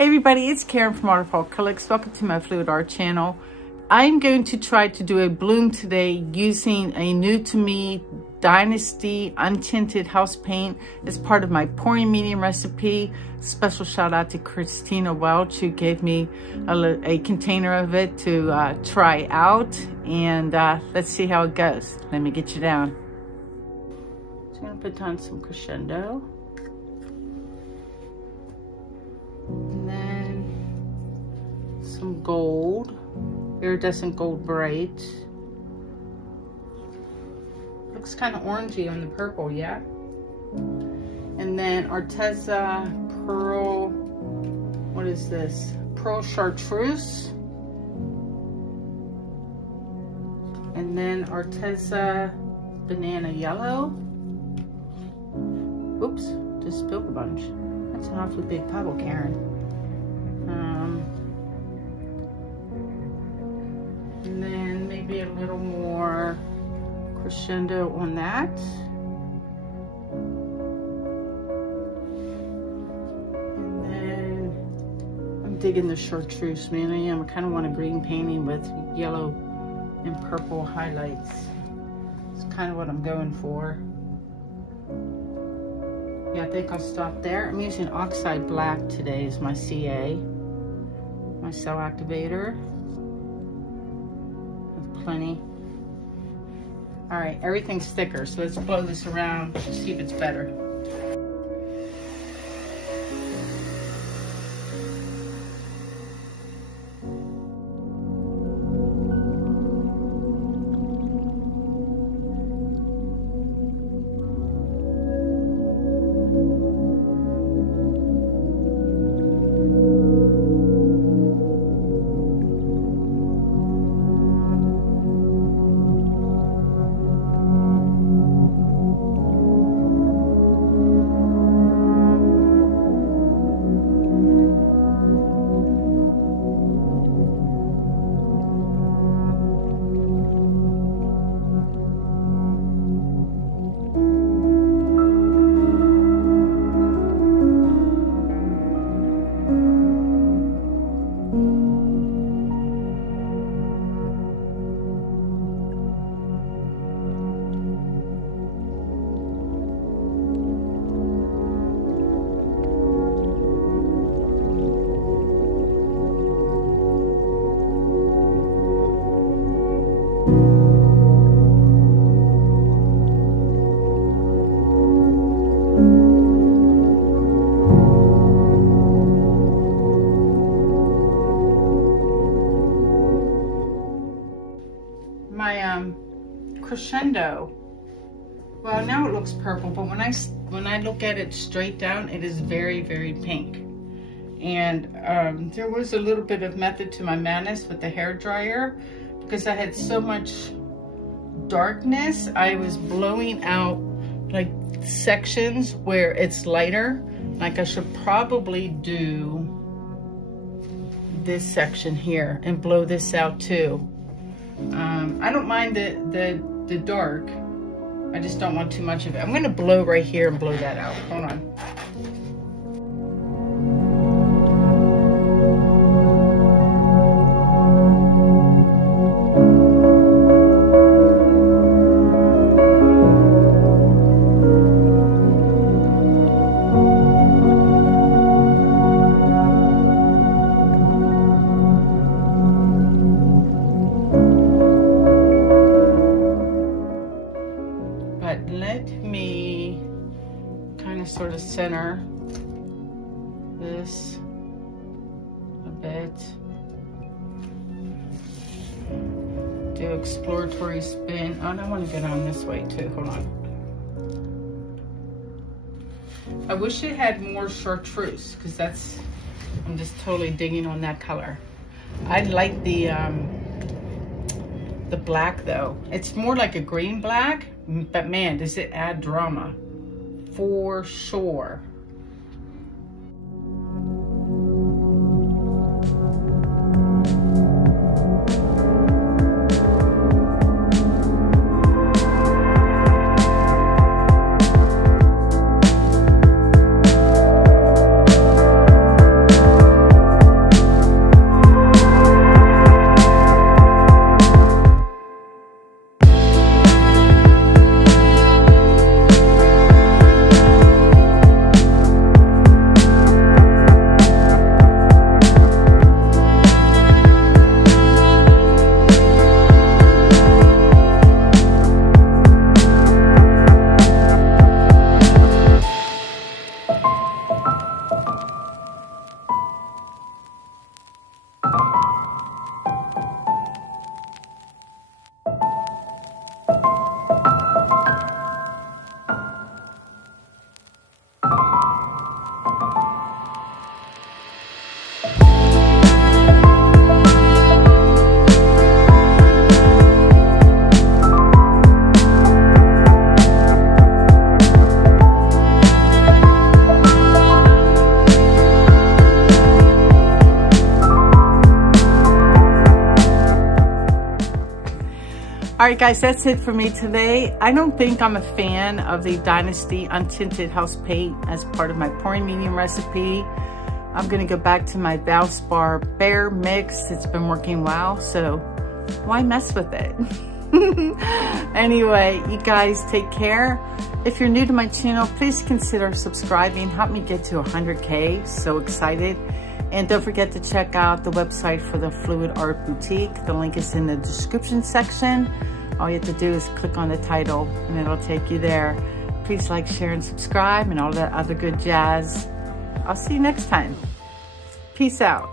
Hey everybody, it's Karen from Waterfall Acrylics. Welcome to my Fluid Art channel. I'm going to try to do a bloom today using a new to me Dynasty Untinted house paint as part of my pouring medium recipe. Special shout out to Christina Welch, who gave me a container of it to try out, and let's see how it goes. Let me get you down. So I'm gonna put on some crescendo. And then some gold, iridescent gold bright. Looks kind of orangey on the purple, yeah? And then Arteza Pearl, what is this? Pearl Chartreuse. And then Arteza Banana Yellow. Oops, just spilled a bunch. That's an awfully big puddle, Karen. And then maybe a little more crescendo on that. And then I'm digging the chartreuse, man. I am. I kind of want a green painting with yellow and purple highlights. It's kind of what I'm going for. Yeah, I think I'll stop there. I'm using Oxide Black today as my CA, my cell activator. Have plenty. All right, everything's thicker, so let's blow this around to see if it's better. Crescendo, well, now it looks purple, but when I look at it straight down, it is very, very pink. And there was a little bit of method to my madness with the hair dryer, because I had so much darkness. I was blowing out like sections where it's lighter. Like I should probably do this section here and blow this out too. I don't mind the dark. I just don't want too much of it. I'm gonna blow right here and blow that out. Hold on. Sort of center this a bit. Do exploratory spin. Oh, and I want to go down this way too. Hold on. I wish it had more chartreuse, because I'm just totally digging on that color. I like the black though. It's more like a green black, but man, does it add drama. For sure. All right, guys, that's it for me today. I don't think I'm a fan of the Dynasty Untinted House Paint as part of my pouring medium recipe. I'm gonna go back to my Valspar Behr mix. It's been working well, so why mess with it? Anyway, you guys take care. If you're new to my channel, please consider subscribing. Help me get to 100K, so excited. And don't forget to check out the website for the Fluid Art Boutique. The link is in the description section. All you have to do is click on the title and it'll take you there. Please like, share, and subscribe and all that other good jazz. I'll see you next time. Peace out.